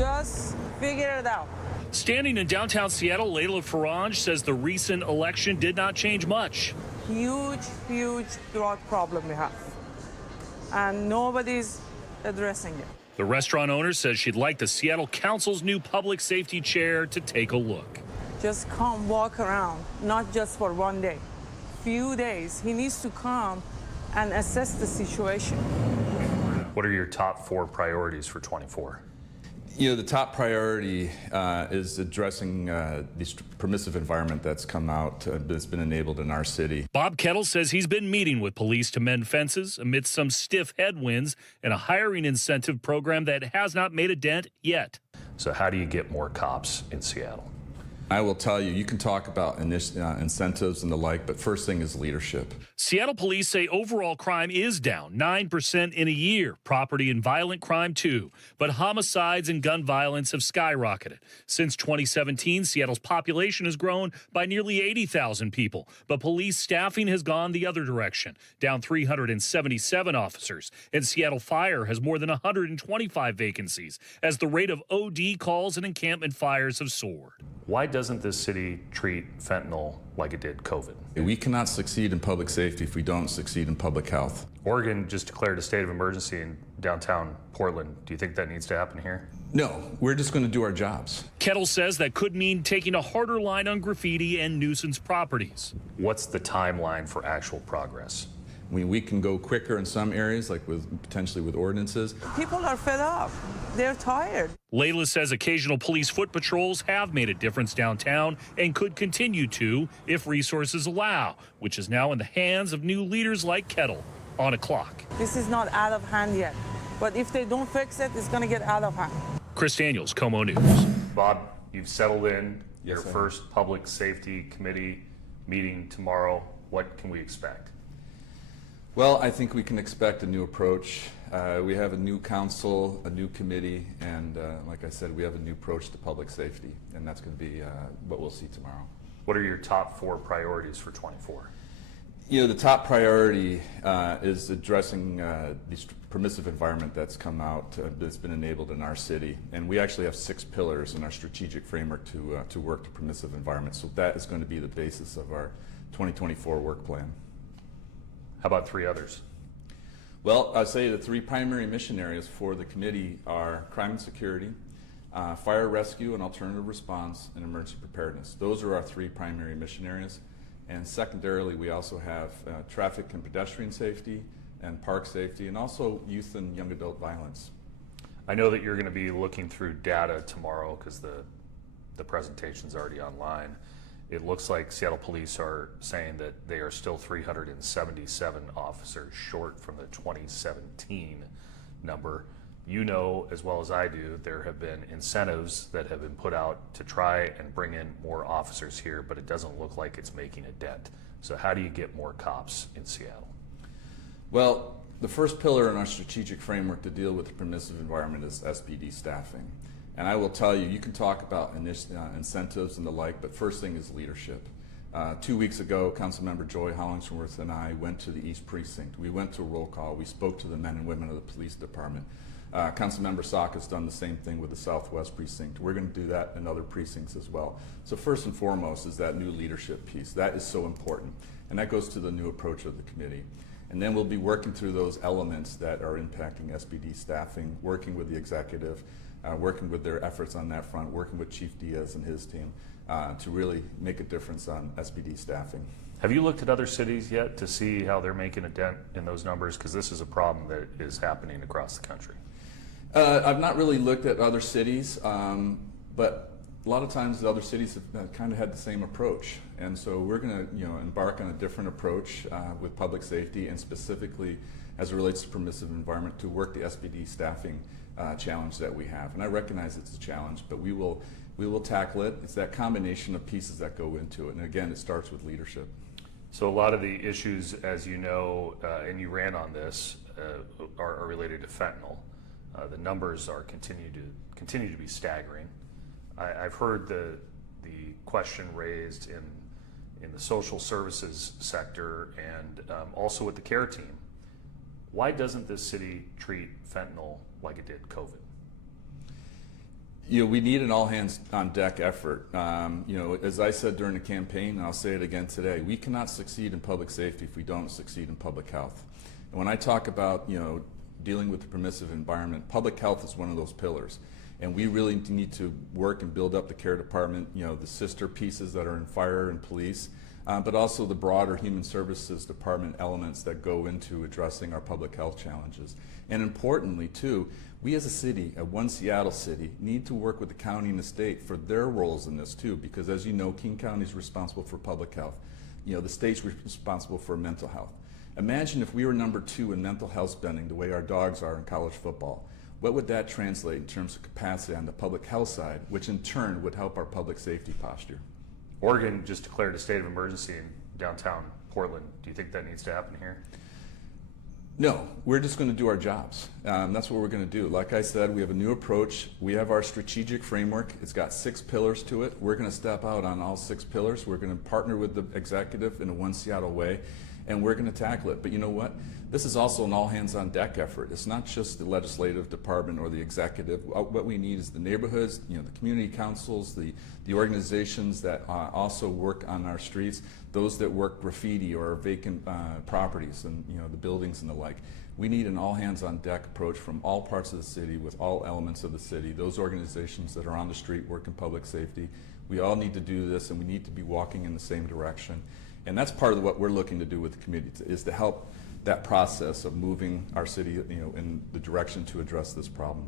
Just figure it out. Standing in downtown Seattle, Layla Farage says the recent election did not change much. Huge drug problem we have, and nobody's addressing it. The restaurant owner says she'd like the Seattle Council's new public safety chair to take a look. Just come walk around, not just for one day, few days. He needs to come and assess the situation. What are your top 4 priorities for 24? You know, the top priority is addressing this permissive environment that's come out, that's been enabled in our city. Bob Kettle says he's been meeting with police to mend fences amidst some stiff headwinds and a hiring incentive program that has not made a dent yet. So how do you get more cops in Seattle? I will tell you, you can talk about incentives and the like, but first thing is leadership. Seattle police say overall crime is down 9% in a year, property and violent crime too. But homicides and gun violence have skyrocketed. Since 2017, Seattle's population has grown by nearly 80,000 people, but police staffing has gone the other direction, down 377 officers. And Seattle Fire has more than 125 vacancies as the rate of OD calls and encampment fires have soared. Why doesn't this city treat fentanyl like it did COVID? We cannot succeed in public safety if we don't succeed in public health. Oregon just declared a state of emergency in downtown Portland. Do you think that needs to happen here? No, we're just going to do our jobs. Kettle says that could mean taking a harder line on graffiti and nuisance properties. What's the timeline for actual progress? We can go quicker in some areas, like potentially with ordinances. People are fed up. They're tired. Layla says occasional police foot patrols have made a difference downtown and could continue to if resources allow, which is now in the hands of new leaders like Kettle on a clock. This is not out of hand yet, but if they don't fix it, it's going to get out of hand. Chris Daniels, KOMO News. Bob, you've settled in Yes, your sir. first public safety committee meeting tomorrow. What can we expect? Well, I think we can expect a new approach. We have a new council, a new committee, and like I said, we have a new approach to public safety, and that's going to be what we'll see tomorrow. What are your top 4 priorities for 24? You know, the top priority is addressing this permissive environment that's come out, that's been enabled in our city, and we actually have 6 pillars in our strategic framework to work to permissive environment. So that is going to be the basis of our 2024 work plan. How about 3 others? Well, I'd say the 3 primary mission areas for the committee are crime and security, fire rescue and alternative response, and emergency preparedness. Those are our 3 primary mission areas. And secondarily, we also have traffic and pedestrian safety and park safety, and also youth and young adult violence. I know that you're going to be looking through data tomorrow because the presentation's already online. It looks like Seattle police are saying that they are still 377 officers short from the 2017 number. You know as well as I do, there have been incentives that have been put out to try and bring in more officers here, but it doesn't look like it's making a dent. So how do you get more cops in Seattle? Well, the first pillar in our strategic framework to deal with the permissive environment is SPD staffing. And I will tell you, you can talk about incentives and the like, but first thing is leadership. 2 weeks ago, Councilmember Joy Hollingsworth and I went to the East Precinct. We went to a roll call. We spoke to the men and women of the police department. Councilmember Sack has done the same thing with the Southwest Precinct. We're going to do that in other precincts as well. So first and foremost is that new leadership piece. That is so important. And that goes to the new approach of the committee. And then we'll be working through those elements that are impacting SPD staffing, working with the executive, working with their efforts on that front, working with Chief Diaz and his team to really make a difference on SPD staffing. Have you looked at other cities yet to see how they're making a dent in those numbers? Because this is a problem that is happening across the country. I've not really looked at other cities, but a lot of times the other cities have kind of had the same approach. And so we're going to embark on a different approach with public safety, and specifically as it relates to permissive environment, to work the SPD staffing challenge that we have. And I recognize it's a challenge, but we will tackle it. It's that combination of pieces that go into it. And again, it starts with leadership. So a lot of the issues, as you know, and you ran on this, are related to fentanyl. The numbers are continue to be staggering. I've heard the question raised in the social services sector and also with the care team. Why doesn't this city treat fentanyl like it did COVID? We need an all-hands-on-deck effort. As I said during the campaign, and I'll say it again today, we cannot succeed in public safety if we don't succeed in public health. And when I talk about, dealing with the permissive environment, public health is one of those pillars. And we really need to work and build up the care department, the sister pieces that are in fire and police, but also the broader human services department elements that go into addressing our public health challenges. And importantly, too, we as a city, one Seattle city, need to work with the county and the state for their roles in this too, because as you know, King County is responsible for public health. The state's responsible for mental health. Imagine if we were number 2 in mental health spending the way our dogs are in college football. What would that translate in terms of capacity on the public health side, which in turn would help our public safety posture? Oregon just declared a state of emergency in downtown Portland. Do you think that needs to happen here? No, we're just going to do our jobs. That's what we're going to do. Like I said, we have a new approach. We have our strategic framework. It's got 6 pillars to it. We're going to step out on all 6 pillars. We're going to partner with the executive in a One Seattle way, and we're going to tackle it. But you know what? This is also an all-hands-on-deck effort. It's not just the legislative department or the executive. What we need is the neighborhoods, the community councils, the organizations that also work on our streets, those that work graffiti or vacant properties and the buildings and the like. We need an all-hands-on-deck approach from all parts of the city with all elements of the city, those organizations that are on the street working public safety. We all need to do this, and we need to be walking in the same direction. And that's part of what we're looking to do with the community, is to help that process of moving our city in the direction to address this problem.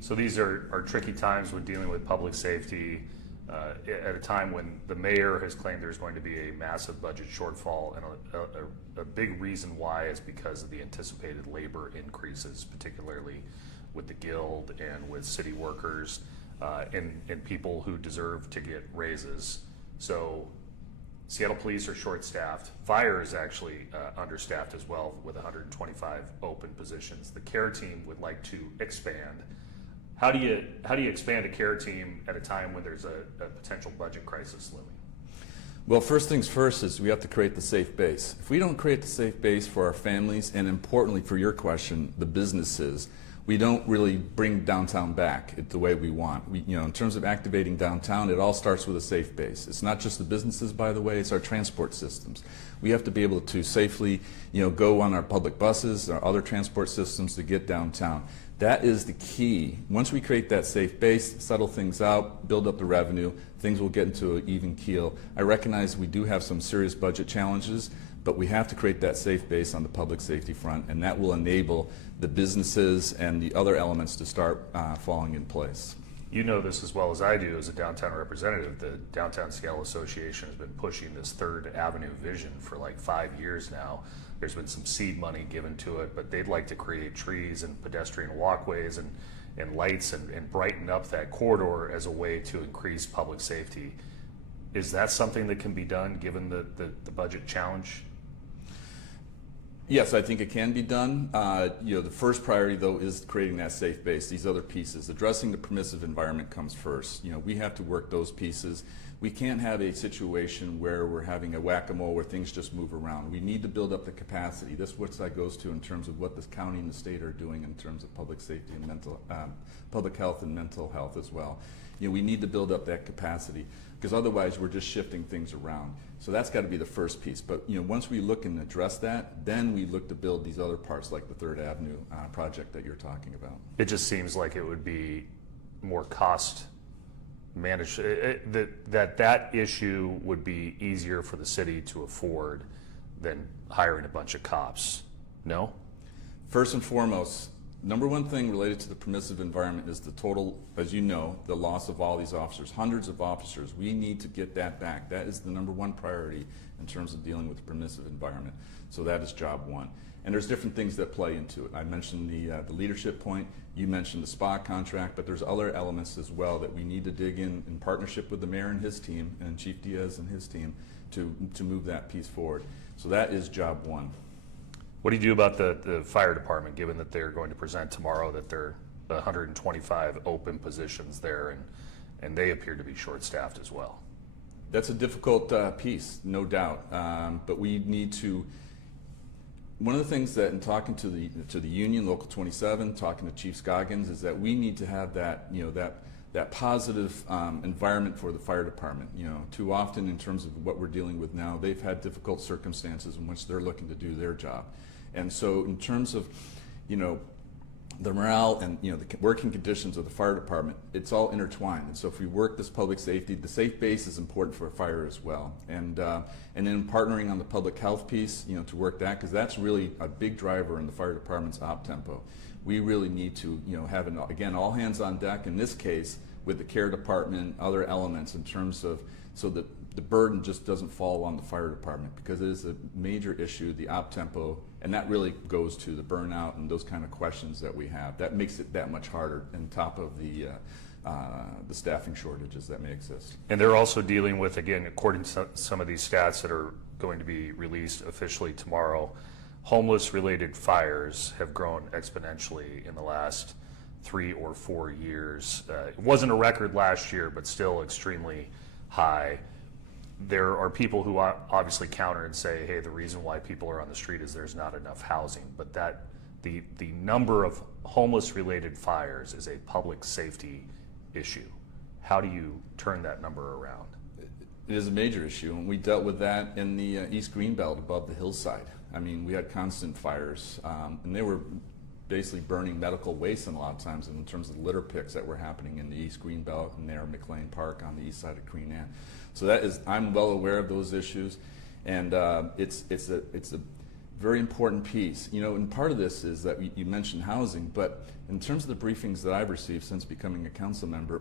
So these are tricky times when dealing with public safety at a time when the mayor has claimed there's going to be a massive budget shortfall, and a big reason why is because of the anticipated labor increases, particularly with the Guild and with city workers and people who deserve to get raises. So Seattle police are short-staffed. Fire is actually understaffed as well, with 125 open positions. The care team would like to expand. How do you expand a care team at a time when there's a potential budget crisis looming? Well, first things first is we have to create the safe base. If we don't create the safe base for our families, and importantly for your question, the businesses, we don't really bring downtown back the way we want. In terms of activating downtown, it all starts with a safe base. It's not just the businesses, by the way, it's our transport systems. We have to be able to safely, go on our public buses or other transport systems to get downtown. That is the key. Once we create that safe base, settle things out, build up the revenue, things will get into an even keel. I recognize we do have some serious budget challenges, but we have to create that safe base on the public safety front, and that will enable the businesses and the other elements to start falling in place. You know this as well as I do as a downtown representative. The Downtown Seattle Association has been pushing this 3rd Avenue vision for like 5 years now. There's been some seed money given to it, but they'd like to create trees and pedestrian walkways and lights and brighten up that corridor as a way to increase public safety. Is that something that can be done given the budget challenge? Yes, I think it can be done. The first priority, though, is creating that safe base. These other pieces, addressing the permissive environment comes first. We have to work those pieces. We can't have a situation where we're having a whack-a-mole where things just move around. We need to build up the capacity. This is what that goes to in terms of what the county and the state are doing in terms of public safety and public health and mental health as well. We need to build up that capacity, because otherwise we're just shifting things around. So that's got to be the first piece. But once we look and address that, then we look to build these other parts like the 3rd Avenue project that you're talking about. It just seems like it would be more cost managed, that issue would be easier for the city to afford than hiring a bunch of cops. No? First and foremost, number one thing related to the permissive environment is the total, as you know, the loss of all these officers, hundreds of officers. We need to get that back. That is the number one priority in terms of dealing with the permissive environment. So that is job one. And there's different things that play into it. I mentioned the leadership point. You mentioned the SPA contract, but there's other elements as well that we need to dig in partnership with the mayor and his team and Chief Diaz and his team to move that piece forward. So that is job one. What do you do about the fire department, given that they're going to present tomorrow that there are 125 open positions there, and they appear to be short-staffed as well? That's a difficult piece, no doubt. But we need to. One of the things that, in talking to the union, Local 27, talking to Chief Scoggins, is that we need to have that that positive environment for the fire department. You know, too often in terms of what we're dealing with now, they've had difficult circumstances in which they're looking to do their job. And so in terms of, you know, the morale and, you know, the working conditions of the fire department, it's all intertwined. And so if we work this public safety, the safe base is important for a fire as well. And then partnering on the public health piece, you know, to work that, because that's really a big driver in the fire department's op tempo. We really need to, you know, have, again, all hands on deck in this case with the care department, other elements in terms of, so that the burden just doesn't fall on the fire department, because it is a major issue, the op tempo, and that really goes to the burnout and those kind of questions that we have. That makes it that much harder on top of the staffing shortages that may exist. And they're also dealing with, again, according to some of these stats that are going to be released officially tomorrow, homeless-related fires have grown exponentially in the last 3 or 4 years. It wasn't a record last year, but still extremely high. There are people who obviously counter and say, hey, the reason why people are on the street is there's not enough housing. But that the number of homeless-related fires is a public safety issue. How do you turn that number around? It is a major issue, and we dealt with that in the East Greenbelt above the hillside. I mean, we had constant fires, and they were basically burning medical waste and a lot of times in terms of the litter picks that were happening in the East Greenbelt and there McLean Park on the east side of Queen Anne. So that is, I'm well aware of those issues, and it's a very important piece. You know, and part of this is that you mentioned housing, but in terms of the briefings that I've received since becoming a council member,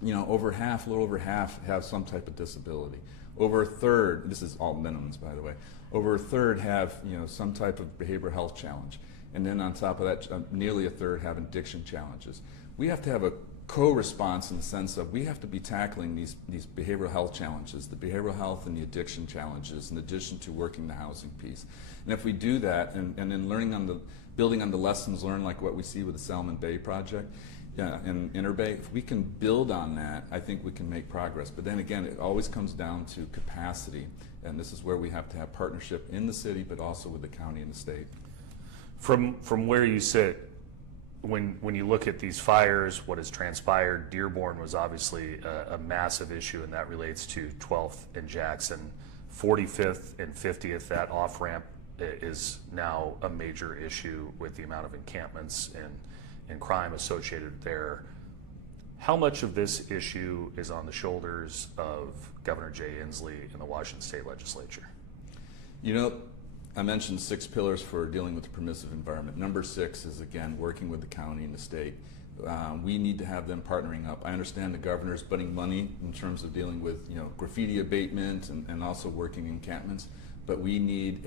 you know, a little over half have some type of disability. Over a third, this is all minimums by the way, over a third have, you know, some type of behavioral health challenge. And then on top of that, nearly a third have addiction challenges. We have to have a co-response in the sense of we have to be tackling these behavioral health challenges, the behavioral health and the addiction challenges, in addition to working the housing piece. And if we do that, and then building on the lessons learned, like what we see with the Salmon Bay project, in Interbay, if we can build on that, I think we can make progress. But then again, it always comes down to capacity, and this is where we have to have partnership in the city, but also with the county and the state. From where you sit, when you look at these fires, what has transpired, Dearborn was obviously a massive issue, and that relates to 12th and Jackson. 45th and 50th, that off-ramp is now a major issue with the amount of encampments and crime associated there. How much of this issue is on the shoulders of Governor Jay Inslee and the Washington State Legislature? You know, I mentioned 6 pillars for dealing with the permissive environment. Number 6 is, again, working with the county and the state. We need to have them partnering up. I understand the governor's putting money in terms of dealing with, you know, graffiti abatement and also working encampments, but we need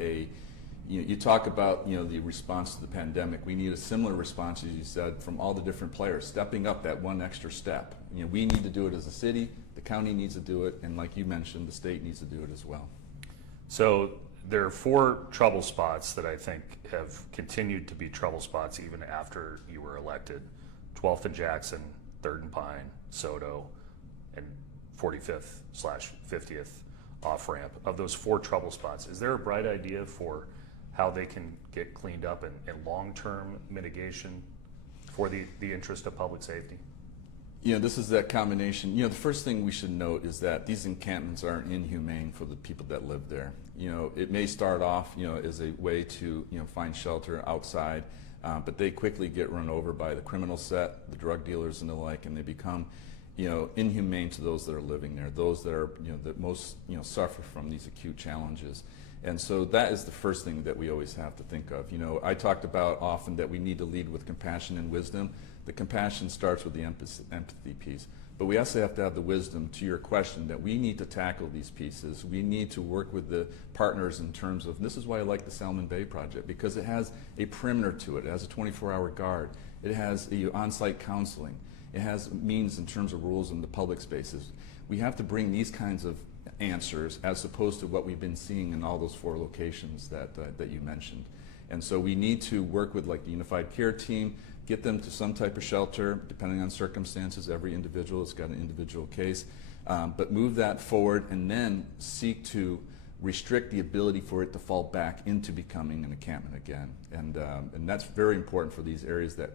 you talk about, you know, the response to the pandemic. We need a similar response, as you said, from all the different players, stepping up that one extra step. You know, we need to do it as a city, the county needs to do it, and like you mentioned, the state needs to do it as well. So there are 4 trouble spots that I think have continued to be trouble spots even after you were elected. 12th and Jackson, 3rd and Pine, Soto, and 45th/50th off-ramp. Of those 4 trouble spots, is there a bright idea for how they can get cleaned up and long-term mitigation for the interest of public safety? You know, this is that combination. You know, the first thing we should note is that these encampments aren't inhumane for the people that live there. You know, it may start off, you know, as a way to, you know, find shelter outside, but they quickly get run over by the criminal set, the drug dealers and the like, and they become, you know, inhumane to those that are living there, those that are, you know, that most, you know, suffer from these acute challenges. And so that is the first thing that we always have to think of. You know, I talked about often that we need to lead with compassion and wisdom. The compassion starts with the empathy piece. But we also have to have the wisdom, to your question, that we need to tackle these pieces. We need to work with the partners in terms of, this is why I like the Salmon Bay project, because it has a perimeter to it. It has a 24-hour guard. It has on-site counseling. It has means in terms of rules in the public spaces. We have to bring these kinds of answers as opposed to what we've been seeing in all those 4 locations that you mentioned. And so we need to work with, like, the Unified Care team, get them to some type of shelter, depending on circumstances. Every individual has got an individual case, but move that forward and then seek to restrict the ability for it to fall back into becoming an encampment again. And that's very important for these areas that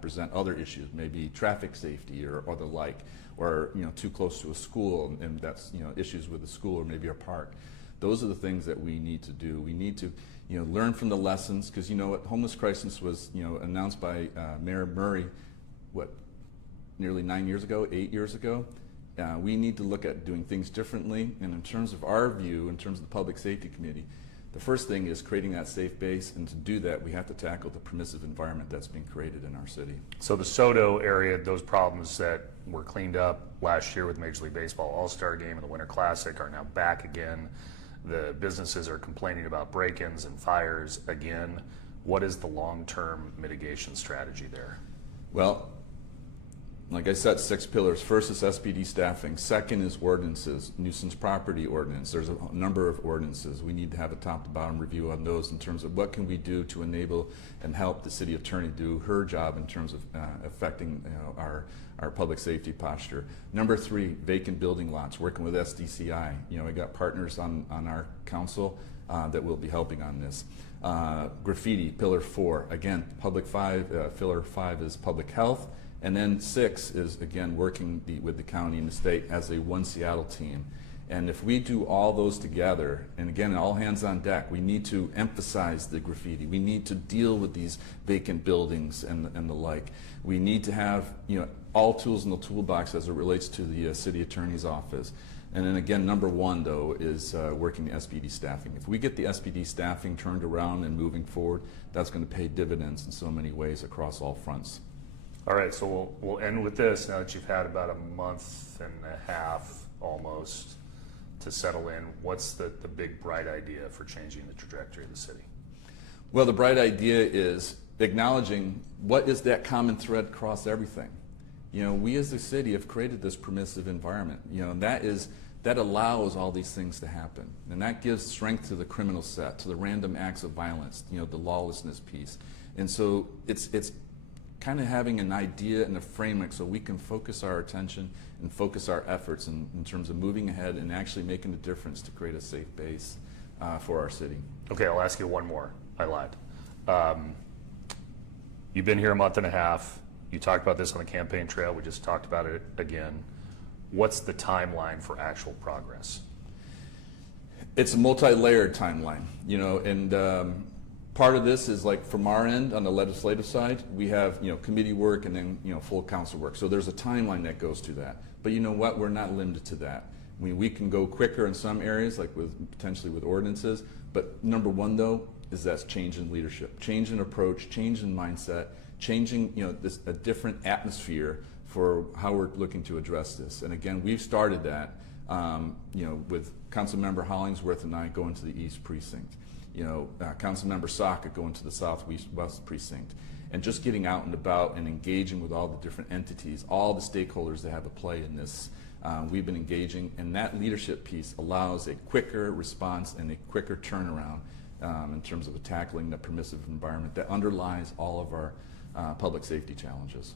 present other issues, maybe traffic safety or the like, or too close to a school, and that's issues with the school or maybe a park. Those are the things that we need to do. We need to learn from the lessons, because what homeless crisis was announced by Mayor Murray, nearly 8 years ago. We need to look at doing things differently, and in terms of our view, in terms of the Public Safety Committee, the first thing is creating that safe base, and to do that we have to tackle the permissive environment that's being created in our city. So the Soto area, those problems that were cleaned up last year with Major League Baseball All-Star Game and the Winter Classic are now back again. The businesses are complaining about break-ins and fires again. What is the long-term mitigation strategy there? Well, like I said, 6 pillars. First is SPD staffing. Second is ordinances, nuisance property ordinance. There's a number of ordinances. We need to have a top-to-bottom review on those in terms of what can we do to enable and help the city attorney do her job in terms of affecting our public safety posture. Number 3, vacant building lots, working with SDCI. We got partners on our council that will be helping on this. Graffiti, pillar 4. Again, pillar 5 is public health. And then 6 is, again, working with the county and the state as a One Seattle team. And if we do all those together, and again, all hands on deck, we need to emphasize the graffiti. We need to deal with these vacant buildings and the like. We need to have all tools in the toolbox as it relates to the city attorney's office. And then again, number 1, though, is working the SPD staffing. If we get the SPD staffing turned around and moving forward, that's going to pay dividends in so many ways across all fronts. All right, so we'll end with this now that you've had about a month and a half almost to settle in. What's the big bright idea for changing the trajectory of the city? Well, the bright idea is acknowledging what is that common thread across everything. We as a city have created this permissive environment. That allows all these things to happen, and that gives strength to the criminal set, to the random acts of violence, the lawlessness piece. And so it's kind of having an idea and a framework so we can focus our attention and focus our efforts in terms of moving ahead and actually making a difference to create a safe base for our city. Okay, I'll ask you one more. I lied. You've been here a month and a half. You talked about this on the campaign trail. We just talked about it again. What's the timeline for actual progress? It's a multi-layered timeline, and part of this is like from our end on the legislative side, we have committee work and then full council work. So there's a timeline that goes to that. But you know what? We're not limited to that. We can go quicker in some areas, like potentially with ordinances. But number 1, though, is that's change in leadership, change in approach, change in mindset, changing a different atmosphere for how we're looking to address this. And again, we've started that with Councilmember Hollingsworth and I going to the East Precinct. Councilmember Saka going to the Southwest Precinct, and just getting out and about and engaging with all the different entities, all the stakeholders that have a play in this. We've been engaging, and that leadership piece allows a quicker response and a quicker turnaround in terms of tackling the permissive environment that underlies all of our public safety challenges.